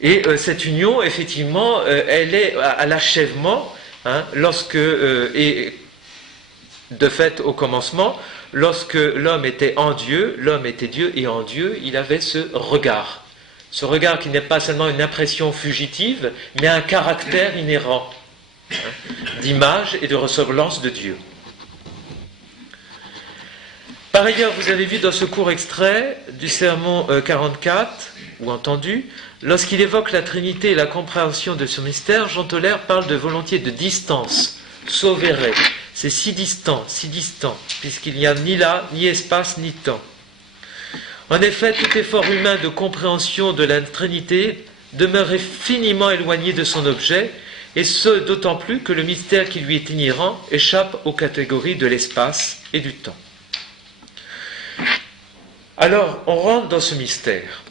Et cette union, effectivement, elle est à l'achèvement, hein, et de fait au commencement, lorsque l'homme était en Dieu, l'homme était Dieu, et en Dieu, il avait ce regard. Ce regard qui n'est pas seulement une impression fugitive, mais un caractère inhérent, hein, d'image et de ressemblance de Dieu. Par ailleurs, vous avez vu dans ce court extrait du sermon 44, ou entendu, lorsqu'il évoque la Trinité et la compréhension de ce mystère, Jean Tollaire parle de volontiers de distance, sauvere. C'est si distant, puisqu'il n'y a ni là, ni espace, ni temps. En effet, tout effort humain de compréhension de la Trinité demeure infiniment éloigné de son objet, et ce d'autant plus que le mystère qui lui est inhérent échappe aux catégories de l'espace et du temps. Alors, on rentre dans ce mystère.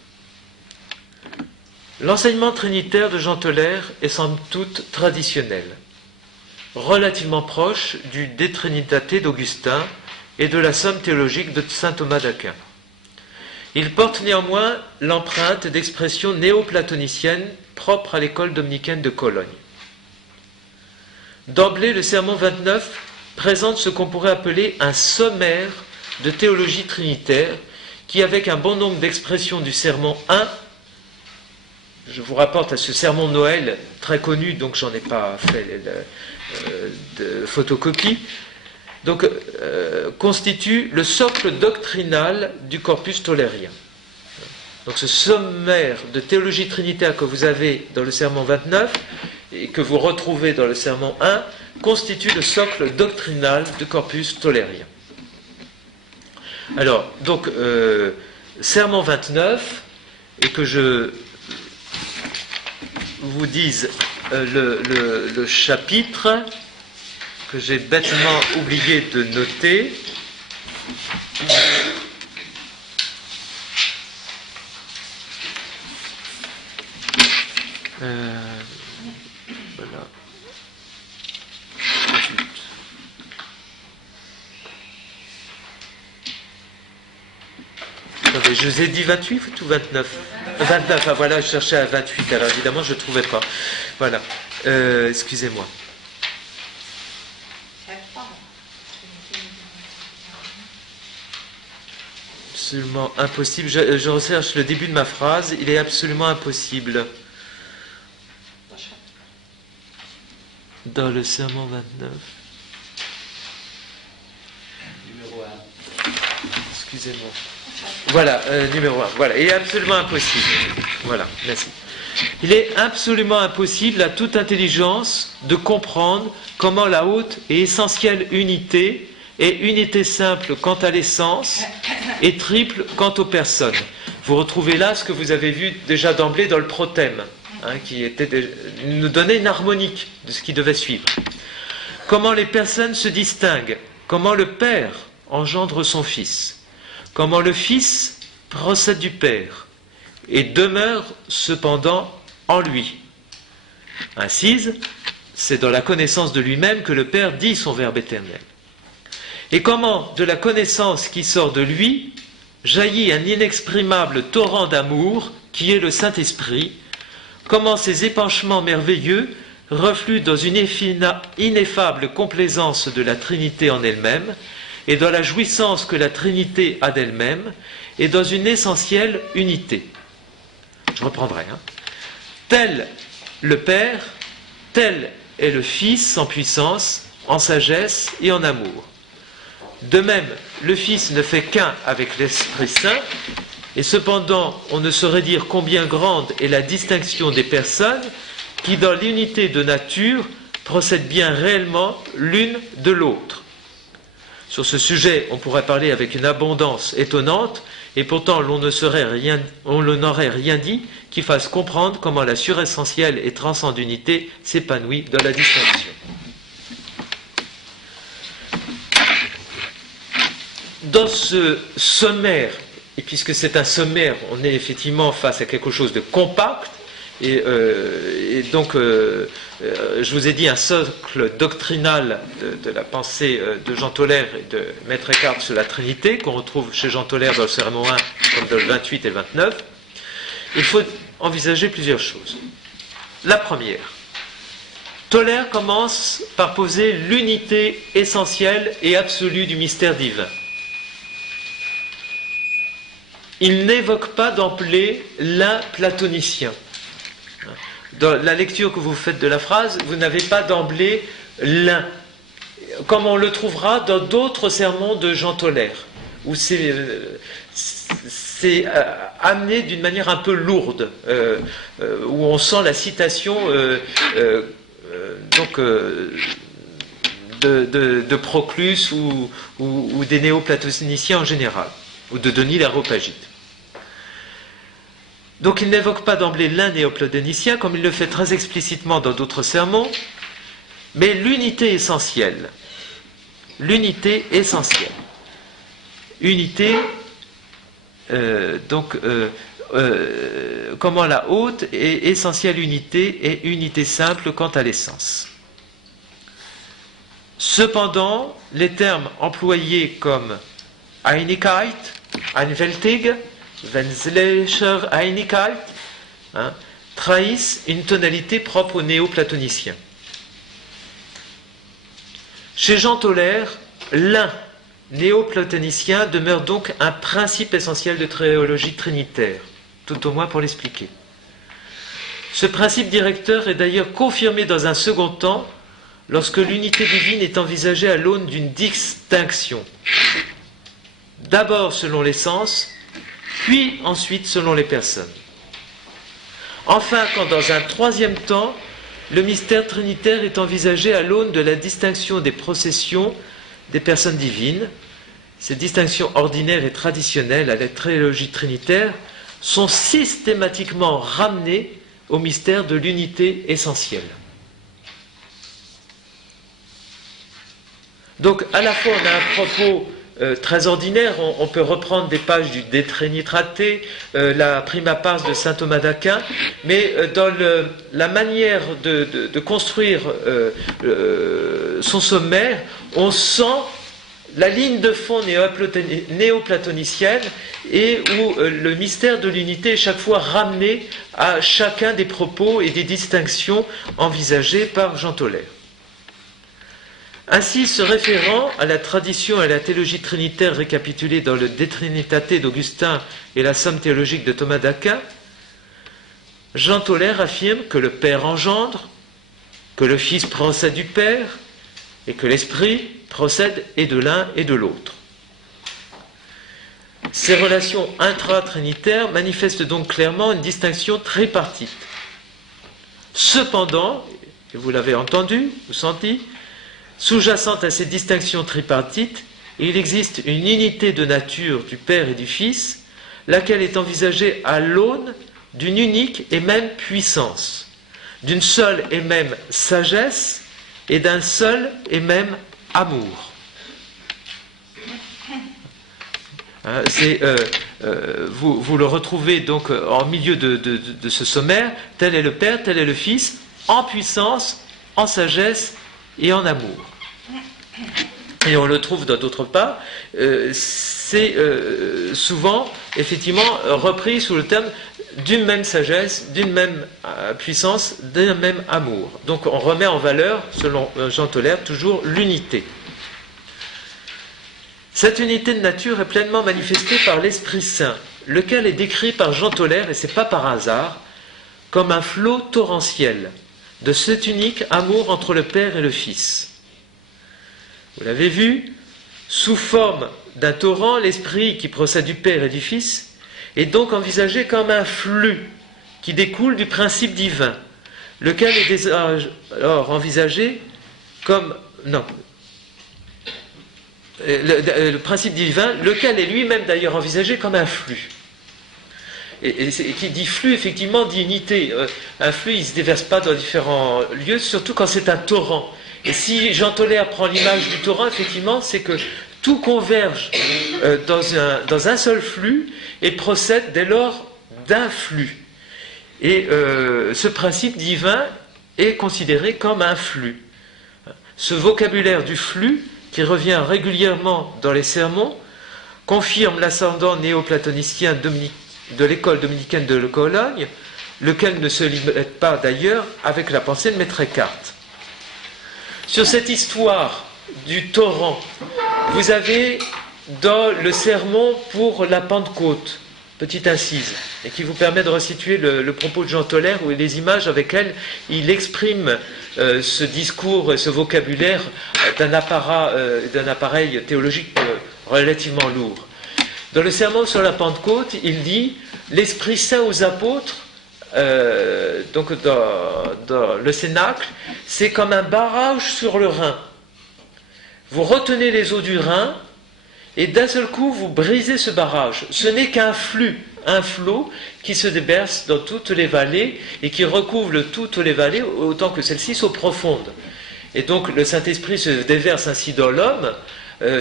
L'enseignement trinitaire de Jean Tollaire est sans doute traditionnel, relativement proche du De Trinitate d'Augustin et de la Somme théologique de saint Thomas d'Aquin. Il porte néanmoins l'empreinte d'expressions néo-platoniciennes propres à l'école dominicaine de Cologne. D'emblée, le sermon 29 présente ce qu'on pourrait appeler un sommaire de théologie trinitaire qui, avec un bon nombre d'expressions du sermon 1, je vous rapporte à ce sermon de Noël très connu, donc j'en ai pas fait de photocopie, donc constitue le socle doctrinal du corpus tollérien. Donc ce sommaire de théologie trinitaire que vous avez dans le sermon 29 et que vous retrouvez dans le sermon 1 constitue le socle doctrinal du corpus tollérien. Alors, donc, sermon 29, et que je vous dise le chapitre que j'ai bêtement oublié de noter. Voilà. Attendez, je vous ai dit 28 ou 29 ? 29, ah voilà, je cherchais à 28, alors évidemment je ne trouvais pas. Voilà, excusez-moi. Absolument impossible, je recherche le début de ma phrase, il est absolument impossible. Dans le sermon 29. Numéro 1. Excusez-moi. Voilà, numéro 1. Voilà, il est absolument impossible. Voilà, merci. Il est absolument impossible à toute intelligence de comprendre comment la haute et essentielle unité est unité simple quant à l'essence et triple quant aux personnes. Vous retrouvez là ce que vous avez vu déjà d'emblée dans le prothème, hein, qui nous donnait une harmonique de ce qui devait suivre. Comment les personnes se distinguent, comment le Père engendre son Fils, comment le Fils procède du Père et demeure cependant en lui. Incise, c'est dans la connaissance de lui-même que le Père dit son Verbe éternel. Et comment, de la connaissance qui sort de lui, jaillit un inexprimable torrent d'amour qui est le Saint-Esprit, comment ces épanchements merveilleux refluent dans une ineffable complaisance de la Trinité en elle-même, et dans la jouissance que la Trinité a d'elle-même, et dans une essentielle unité. Je reprendrai. Tel le Père, tel est le Fils en puissance, en sagesse et en amour. De même, le Fils ne fait qu'un avec l'Esprit Saint, et cependant, on ne saurait dire combien grande est la distinction des personnes qui, dans l'unité de nature, procèdent bien réellement l'une de l'autre. Sur ce sujet, on pourrait parler avec une abondance étonnante, et pourtant on n'aurait rien dit qui fasse comprendre comment la suressentielle et transcendante unité s'épanouit dans la distinction. Dans ce sommaire, et puisque c'est un sommaire, on est effectivement face à quelque chose de compact, et donc je vous ai dit un socle doctrinal de la pensée de Jean Tollaire et de Maître Eckhart sur la Trinité, qu'on retrouve chez Jean Tollaire dans le sermon 1 comme dans le 28 et le 29. il faut envisager plusieurs choses. La première, Tolère commence par poser l'unité essentielle et absolue du mystère divin. Il n'évoque pas d'emblée l'un platonicien. Dans la lecture que vous faites de la phrase, vous n'avez pas d'emblée l'un, comme on le trouvera dans d'autres sermons de Jean Tolère, où c'est amené d'une manière un peu lourde, où on sent la citation de Proclus ou des néoplatoniciens en général, ou de Denis l'Aréopagite. Donc il n'évoque pas d'emblée l'un néoplatonicien, comme il le fait très explicitement dans d'autres sermons, mais l'unité essentielle. L'unité essentielle. Unité, comment la haute et essentielle unité est unité simple quant à l'essence. Cependant, les termes employés comme Einigkeit, Einwältig, Wesentlicher Einigkeit, trahissent une tonalité propre aux néoplatoniciens. Chez Jean Tolère, l'un néoplatonicien demeure donc un principe essentiel de théologie trinitaire, tout au moins pour l'expliquer. Ce principe directeur est d'ailleurs confirmé dans un second temps lorsque l'unité divine est envisagée à l'aune d'une distinction, d'abord selon l'essence, puis ensuite selon les personnes. Enfin, quand dans un troisième temps, le mystère trinitaire est envisagé à l'aune de la distinction des processions des personnes divines, ces distinctions ordinaires et traditionnelles à la théologie trinitaire sont systématiquement ramenées au mystère de l'unité essentielle. Donc, à la fois, on a un propos très ordinaire, on peut reprendre des pages du De Trinitate, la Prima Pars de saint Thomas d'Aquin, mais dans la manière de construire son sommaire, on sent la ligne de fond néoplatonicienne et où le mystère de l'unité est chaque fois ramené à chacun des propos et des distinctions envisagées par Jean Tolère. Ainsi, se référant à la tradition et à la théologie trinitaire récapitulée dans le De Trinitate d'Augustin et la Somme théologique de Thomas d'Aquin, Jean Tolère affirme que le Père engendre, que le Fils procède du Père et que l'Esprit procède et de l'un et de l'autre. Ces relations intra-trinitaires manifestent donc clairement une distinction tripartite. Cependant, et vous l'avez entendu ou senti, sous-jacente à ces distinctions tripartites, il existe une unité de nature du Père et du Fils, laquelle est envisagée à l'aune d'une unique et même puissance, d'une seule et même sagesse et d'un seul et même amour. Vous le retrouvez donc en milieu de ce sommaire, tel est le Père, tel est le Fils, en puissance, en sagesse et en amour. Et on le trouve dans d'autres pas, c'est souvent effectivement repris sous le terme d'une même sagesse, d'une même puissance, d'un même amour. Donc on remet en valeur, selon Jean Tolère, toujours l'unité. Cette unité de nature est pleinement manifestée par l'Esprit Saint, lequel est décrit par Jean Tolère, et ce n'est pas par hasard, comme un flot torrentiel de cet unique amour entre le Père et le Fils. Vous l'avez vu, sous forme d'un torrent, l'Esprit qui procède du Père et du Fils est donc envisagé comme un flux qui découle du principe divin, lequel est alors envisagé comme... Non. Le principe divin, lequel est lui-même d'ailleurs envisagé comme un flux. Et qui dit flux, effectivement, dit unité. Un flux, il ne se déverse pas dans différents lieux, surtout quand c'est un torrent. Et si Jean Tolère prend l'image du torrent, effectivement, c'est que tout converge dans un seul flux et procède dès lors d'un flux. Et ce principe divin est considéré comme un flux. Ce vocabulaire du flux, qui revient régulièrement dans les sermons, confirme l'ascendant néoplatonicien de l'école dominicaine de Cologne, lequel ne se limite pas d'ailleurs avec la pensée de Maître Eckhart. Sur cette histoire du torrent, vous avez dans le sermon pour la Pentecôte, petite incise, et qui vous permet de resituer le propos de Jean Toller ou les images avec lesquelles il exprime ce discours et ce vocabulaire d'un appareil théologique relativement lourd. Dans le sermon sur la Pentecôte, il dit « L'Esprit Saint aux apôtres », donc dans le Cénacle, c'est comme un barrage sur le Rhin. Vous retenez les eaux du Rhin, et d'un seul coup, vous brisez ce barrage. Ce n'est qu'un flux, un flot qui se déverse dans toutes les vallées et qui recouvre toutes les vallées autant que celles-ci sont profondes. Et donc le Saint-Esprit se déverse ainsi dans l'homme.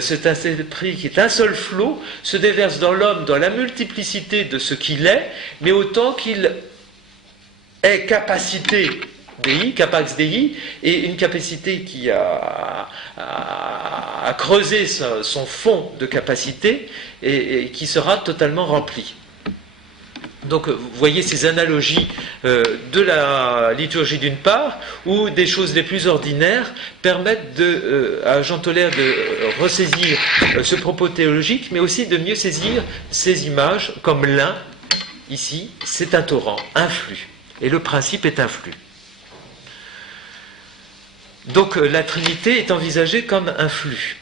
Cet Saint-Esprit qui est un seul flot se déverse dans l'homme dans la multiplicité de ce qu'il est, mais autant qu'il ait capacité Dei, capax Dei, et une capacité qui a creusé son fond de capacité et qui sera totalement rempli. Donc vous voyez ces analogies de la liturgie d'une part, où des choses les plus ordinaires permettent à Jean Toller de ressaisir ce propos théologique, mais aussi de mieux saisir ces images, comme l'un, ici, c'est un torrent, un flux. Et le principe est un flux. Donc la Trinité est envisagée comme un flux.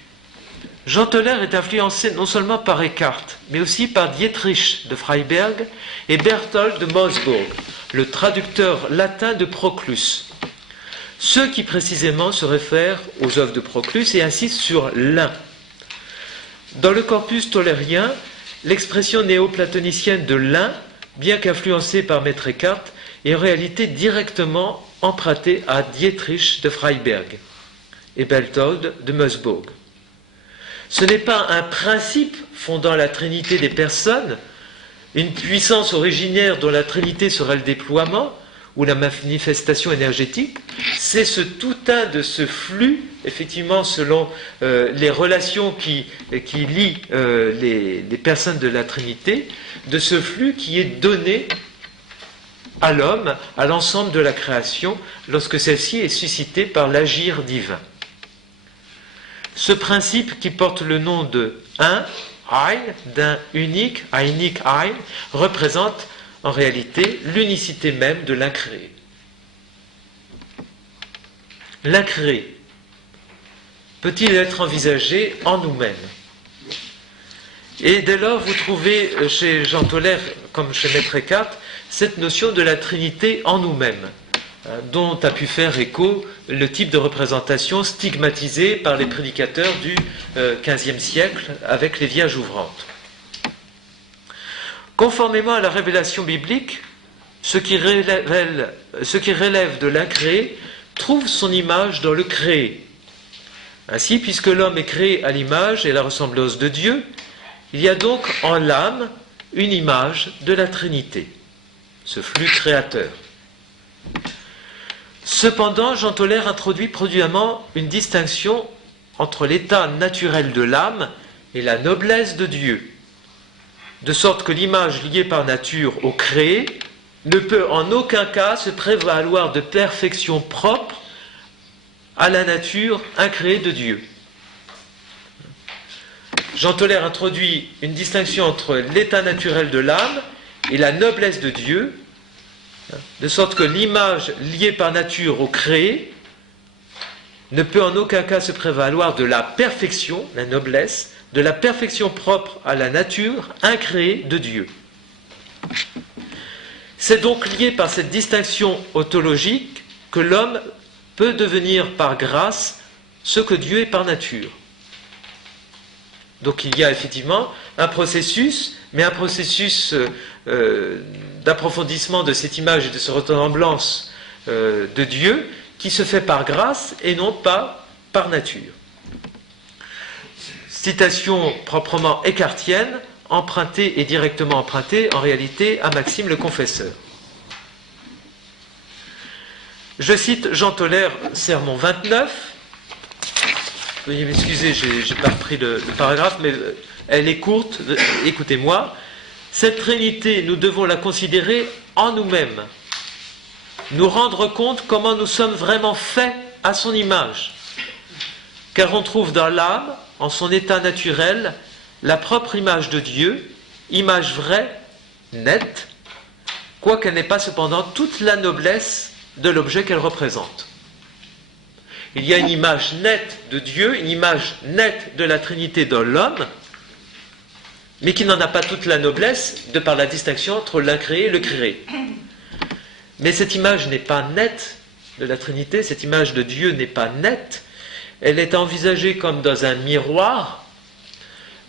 Jean Toller est influencé non seulement par Eckhart, mais aussi par Dietrich de Freiberg et Berthold de Moosburg, le traducteur latin de Proclus. Ceux qui précisément se réfèrent aux œuvres de Proclus et insistent sur l'un. Dans le corpus tollérien, l'expression néoplatonicienne de l'un, bien qu'influencée par Maître Eckhart, est en réalité directement empruntée à Dietrich de Freiberg et Berthold de Moosburg. Ce n'est pas un principe fondant la Trinité des personnes, une puissance originaire dont la Trinité serait le déploiement ou la manifestation énergétique, c'est ce tout un de ce flux, effectivement selon les relations qui lient les personnes de la Trinité, de ce flux qui est donné à l'homme, à l'ensemble de la création, lorsque celle-ci est suscitée par l'agir divin. Ce principe qui porte le nom de un, ein, d'un unique, einig ein, représente en réalité l'unicité même de l'incréé. L'incréé peut-il être envisagé en nous-mêmes? Et dès lors, vous trouvez chez Jean Toller, comme chez Maître Eckhart, cette notion de la Trinité en nous-mêmes, dont a pu faire écho le type de représentation stigmatisée par les prédicateurs du XVe siècle avec les Vierges ouvrantes. Conformément à la révélation biblique, ce qui relève de l'incréé trouve son image dans le créé. Ainsi, puisque l'homme est créé à l'image et la ressemblance de Dieu, il y a donc en l'âme une image de la Trinité, ce flux créateur. Cependant, Jean Toller introduit prudemment une distinction entre l'état naturel de l'âme et la noblesse de Dieu, de sorte que l'image liée par nature au créé ne peut en aucun cas se prévaloir de perfection propre à la nature incréée de Dieu. Jean Toller introduit une distinction entre l'état naturel de l'âme et la noblesse de Dieu, de sorte que l'image liée par nature au créé ne peut en aucun cas se prévaloir de la perfection, la noblesse, de la perfection propre à la nature incréée de Dieu. C'est donc lié par cette distinction ontologique que l'homme peut devenir par grâce ce que Dieu est par nature. Donc il y a effectivement un processus, mais un processus d'approfondissement de cette image et de cette ressemblance de Dieu qui se fait par grâce et non pas par nature. Citation proprement eckartienne, empruntée et directement empruntée en réalité à Maxime le Confesseur. Je cite Jean Toller, sermon 29. Veuillez m'excuser, je n'ai pas repris le paragraphe, mais elle est courte, écoutez-moi. Cette Trinité, nous devons la considérer en nous-mêmes, nous rendre compte comment nous sommes vraiment faits à son image. Car on trouve dans l'âme, en son état naturel, la propre image de Dieu, image vraie, nette, quoiqu'elle n'ait pas cependant toute la noblesse de l'objet qu'elle représente. Il y a une image nette de Dieu, une image nette de la Trinité dans l'homme, mais qui n'en a pas toute la noblesse de par la distinction entre l'incréé et le créé. Mais cette image n'est pas nette de la Trinité, cette image de Dieu n'est pas nette, elle est envisagée comme dans un miroir,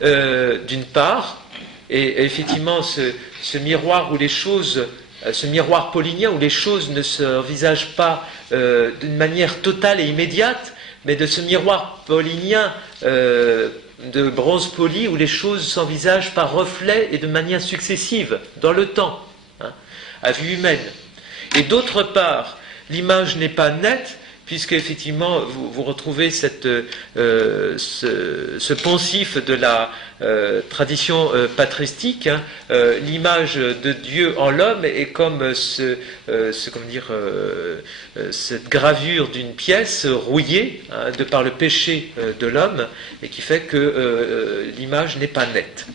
d'une part, et effectivement ce miroir où les choses, ce miroir paulinien où les choses ne s'envisagent pas d'une manière totale et immédiate, mais de ce miroir paulinien de bronze poli où les choses s'envisagent par reflets et de manière successive, dans le temps, à vue humaine. Et d'autre part, l'image n'est pas nette, puisque effectivement vous retrouvez ce poncif de la tradition patristique, l'image de Dieu en l'homme est comme cette gravure d'une pièce rouillée de par le péché de l'homme, et qui fait que l'image n'est pas nette.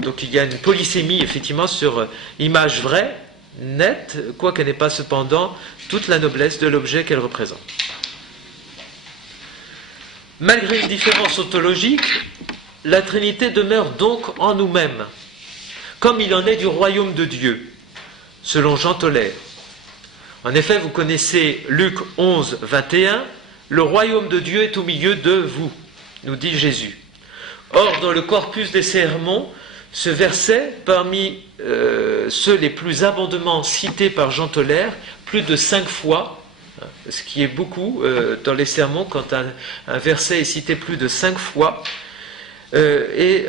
Donc il y a une polysémie effectivement sur image vraie, nette, quoiqu'elle n'ait pas cependant toute la noblesse de l'objet qu'elle représente. Malgré une différence ontologique, la Trinité demeure donc en nous-mêmes, comme il en est du royaume de Dieu, selon Jean Toller. En effet, vous connaissez Luc 11, 21, « Le royaume de Dieu est au milieu de vous », nous dit Jésus. Or, dans le corpus des sermons, ce verset, parmi ceux les plus abondamment cités par Jean Toller, plus de 5 fois, ce qui est beaucoup dans les sermons quand un verset est cité plus de 5 fois, et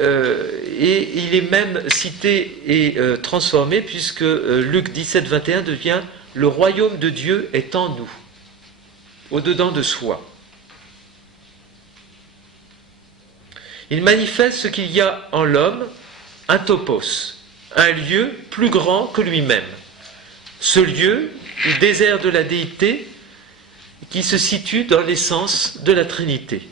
il est même cité et transformé puisque Luc 17, 21 devient « Le royaume de Dieu est en nous », au-dedans de soi. Il manifeste ce qu'il y a en l'homme, un topos, un lieu plus grand que lui-même. Ce lieu, le désert de la déité, qui se situe dans l'essence de la Trinité.